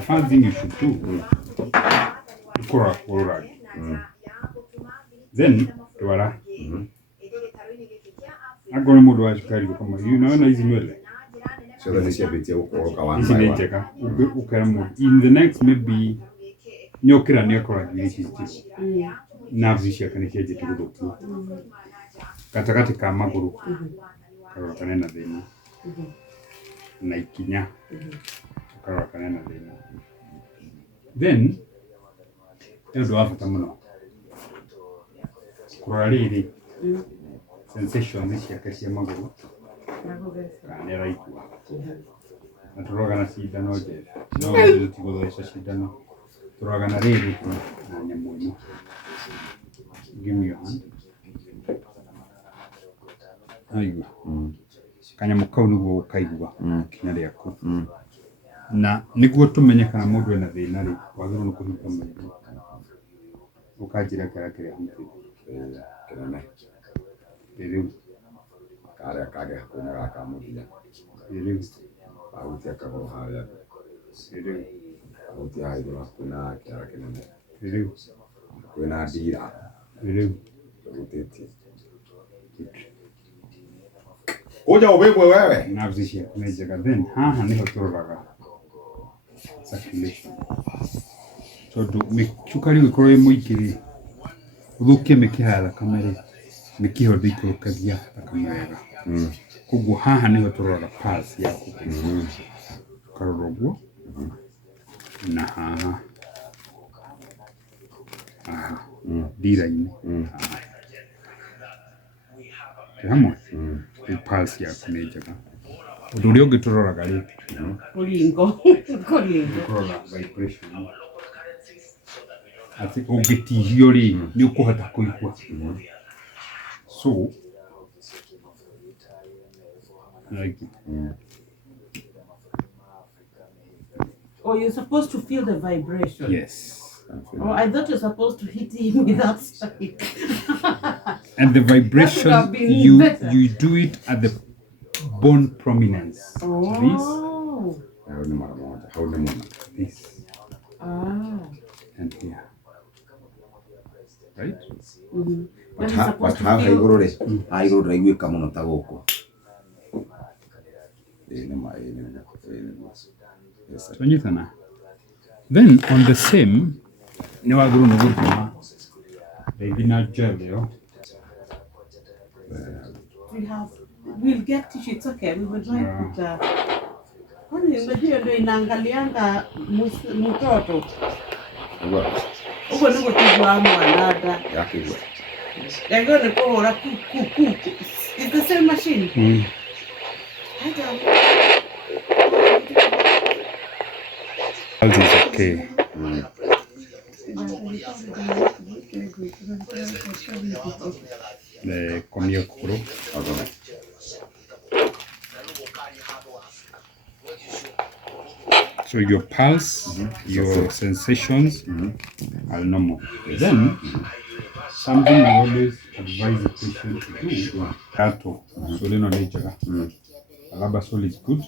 the first thing you should do is then twara agora mundu wa sukari kama unaona hizi nywele so that ciambitie gukoroka one by one ukara in the next maybe nyokira ni akora hizi nerves cia kana cia jitu guthukia katakati ka maguru karora kana na thina na ikinya karora kana na thina then ndo afata muno kurora riri sensation cia cia maguru kana raikua na turoga na cindano je no tiguthesha cindano turoga na riri na nyamu ino. Give me your hand. Aigua kanyamu kau niguo kaigua kinya riaku na niguo tumenye kana mundu ena thina ri wagirwo ni kuhinga maitho ukanjira kira mtu kinene riu kare kage kuna gaka muthia riu autia kagoro haria riu autia haigura kuna kira kinene riu kuna ndira riu gutete oja ubebwe wewe nerves cia kunenjega then haha niho turoraga circulation tondu cukari wikorwo muingiri uthukie mikiha ya thakame ri mikiha ndikurukagia thakame wega koguo haha niho turoraga pulse yaku karora uguo na haha ndira-ini hamwe pulse yaku nĩ njega ũndũ ũrĩa ũngĩ tũroraga rĩ kũrora vibration atĩ ũngĩtihio rĩ nĩ ũkũhota kũigua so like oh, you're supposed to feel the vibration. Yes. Oh, I thought you're supposed to hit him with that side. And the vibration, you do it at the bone prominence. Oh. This. And here. Right? But how I go re? I go re you come on tagoko. Then on the same, no agro no gutuma. Baby not gel, We'll get tissue. It's okay. We will try to put. Kwani ndio inaangalianga mtoto. Uko niko kujua mwanada. Yakigwa. Yego ni kuhora kuku. It's the same machine. All is okay. The Komiyokuro. So your pulse, your sensations are normal. Then something we always advise the patient to do kato. So they know nature. Alaba soul is good.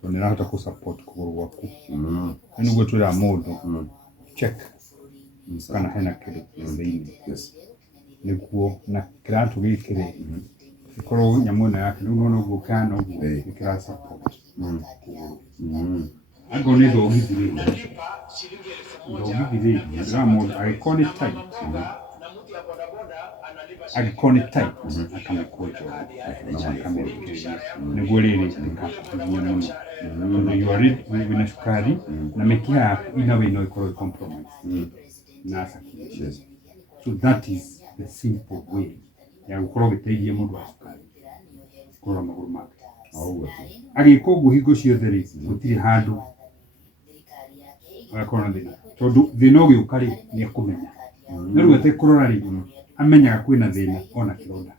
So they have to support kuguru waku. When you go to that mode, check. Kana hena kile zaidi. Yes. Nikuo na kirato gikire. Ikoro nyamuna yake nuno gukana ugu ikira support. Agone do gidire. Ramo iconic type. Iconic type. Akame kojo. Akame kile. Nigolele nikakunyamuna. You are ready with sukari na mekia inawe no ikoro compromise. Yes. So that is the simple way ya gukoro giteithie mundu wa sukari kora maguru make agikogu higo ciothe ri gutiri handu akona thina tondu thina ugi ukari ni akumenya na ruete kurora ri amenyaga kwina thina ona kironda